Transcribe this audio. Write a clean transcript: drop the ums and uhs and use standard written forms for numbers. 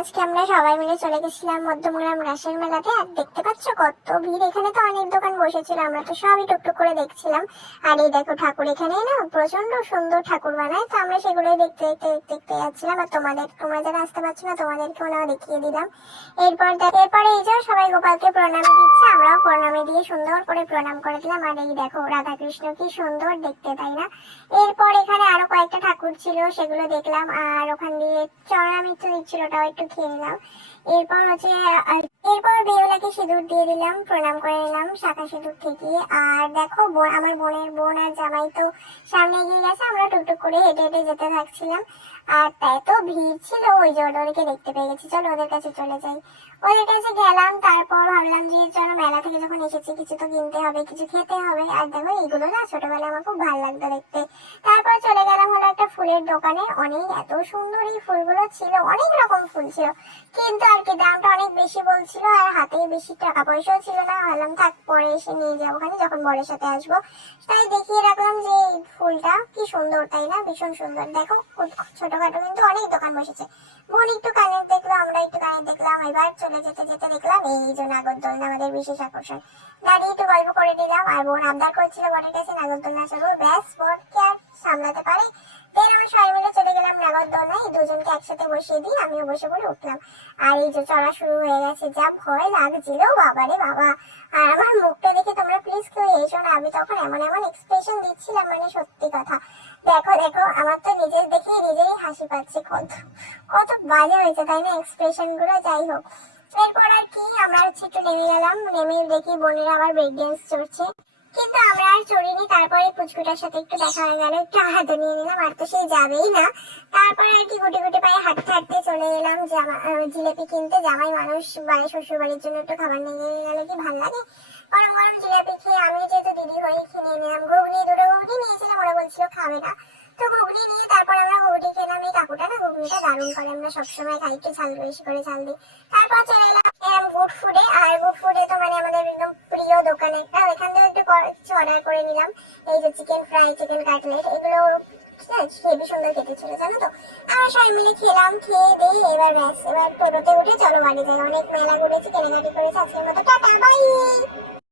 আজকে আমরা সবাই মিলে চলে গেছিলাম মধ্যমগ্রাম রাসের মেলাতে। আর দেখতে পাচ্ছ কত ভিড়, এখানে তো অনেক দোকান বসেছিল, আমরা তো সবই টুকটুক করে দেখছিলাম। আর এই দেখো ঠাকুর, এখানে না প্রচন্ড সুন্দর ঠাকুর বানায়, তো আমরা সেগুলোই দেখতে দেখতে দেখতে দেখতে যাচ্ছিলাম। আর তোমরা যারা আসতে পারছো না তোমাদেরকেও না দেখিয়ে দিলাম। এরপরে এই যে সবাই গোপালকে প্রণাম দিচ্ছে, আমরাও প্রণামে দিয়ে সুন্দর করে প্রণাম করে দিলাম। আর এই দেখো রাধাকৃষ্ণ কি সুন্দর দেখতে, তাই না? এরপর এখানে আরো কয়েকটা ঠাকুর ছিল, সেগুলো দেখলাম। আর ওখান দিয়ে চরণামৃত্যু দিচ্ছিল, ওটাও একটু খেয়ে নিলাম। এরপর হচ্ছে এরপর বেহুলাকে সিঁদুর দিয়ে দিলাম, প্রণাম করে নিলাম শাখা সিঁদুর থেকে। আর দেখো আমার বোনের বোন আর জামাই তো সামনে এগিয়ে গেছে, আমরা টুকটুক করে হেঁটে হেঁটে যেতে থাকছিলাম। আর তাই তো ভিড় ছিল, ওই যে ওদেরকে দেখতে পেয়ে গেছি, চলো ওদের কাছে চলে যাই। ওদের কাছে গেলাম, তারপর ভাবলাম যে চলো মেলা থেকে যখন এসেছি কিছু তো কিনতে হবে, কিছু খেতে হবে। আর দেখো এইগুলো না ছোটবেলায় আমার খুব ভালো লাগতো দেখতে। তারপর চলে গেলাম হলো একটা ফুলের দোকানে, অনেক এত সুন্দর এই ফুলগুলো ছিল, অনেক রকম ফুল ছিল, কিন্তু আর কি দামটা অনেক বেশি বলছিল, আর হাতে বেশি টাকা পয়সাও ছিল না। ভাবলাম থাক, পরে এসে নিয়ে যাবো ওখানে যখন বরের সাথে আসবো। তাই দেখিয়ে রাখলাম যে এই ফুলটা কি সুন্দর, তাই না? ভীষণ সুন্দর। দেখো ছোটখাটো কিন্তু অনেক দোকান বসেছে। বোন একটু কানের দেখলো, আমরা একটু কানের দেখলাম। এবার চলে যেতে যেতে দেখলাম এই যে নাগরদোলনা, আমাদের বিশেষ আকর্ষণ। দাঁড়িয়ে একটু গল্প করে দিলাম, আর বোন আবদার করছিল বরের কাছে নাগরদোলনা চলবো। ব্যাস, বরকে আর সামলাতে পারে। আমরা সবাই মিলে চলে গেলাম নাগরদোলনায়, দুজনকে একসাথে বসিয়ে দিই, আমিও বসে পড়ে উঠলাম। আর এই যে চড়া শুরু হয়ে গেছে, যা ভয় লাগছিল বাবারে বাবা। আর আমার মুখটা দেখে তোমরা প্লিজ কেউ এসো না, আমি তখন এমন এমন এক্সপ্রেশন দিচ্ছিলাম, মানে সত্যি কথা। দেখো দেখো, আমার তো নিজের দেখে নিজেরই হাসি পাচ্ছে, কত কত বাজে হয়েছে তাই না এক্সপ্রেশন গুলো। যাই হোক, এরপর আর কি আমরা হচ্ছে একটু নেমে গেলাম, নেমে দেখি বোনেরা আবার ব্রেক ড্যান্স চড়ছে, কিন্তু আমরা আর চড়িনি। তারপরে পুচকুটার সাথে একটু দেখা হয়ে গেল, একটু হাতে নিয়ে নিলাম, আর তো সেই যাবেই না। তারপরে আর কি গুটি গুটি পায়ে হাঁটতে হাঁটতে চলে এলাম জিলেপি কিনতে। জামাই মানুষ, বাড়ি শ্বশুর বাড়ির জন্য একটু খাবার নিয়ে গেলে কি ভালো লাগে। গরম গরম জিলেপি খেয়ে আমি যেহেতু দিদি হয়ে কিনে নিলাম। দুটো ঘুগনি নিয়েছিলাম, ওরা বলছিল খাবে না, তো ঘুগনি নিয়ে তারপর আমরা ঘুগনি খেলাম। এই কাকুটা না ঘুগনিটা দারুণ করে, আমরা সবসময় খাই, একটু ঝাল বেশি করে ঝাল দিই। তারপর চলে এলাম গুড ফুডে। আর গুড ফুডে তো মানে আমাদের একদম প্রিয় দোকান একটা, ওইখান থেকে একটু কিছু অর্ডার করে নিলাম। এই যে চিকেন ফ্রাই, চিকেন কাটলেট, এগুলো হেবি সুন্দর খেতে ছিল, জানো তো। আমরা সবাই মিলে খেলাম, খেয়ে দিয়ে এবার ব্যাস, এবার টোটোতে উঠে চলো বাড়ি যাই। অনেক মেলা ঘুরেছি, কেনাকাটি করেছি, আজকের মতো টাটা বাই।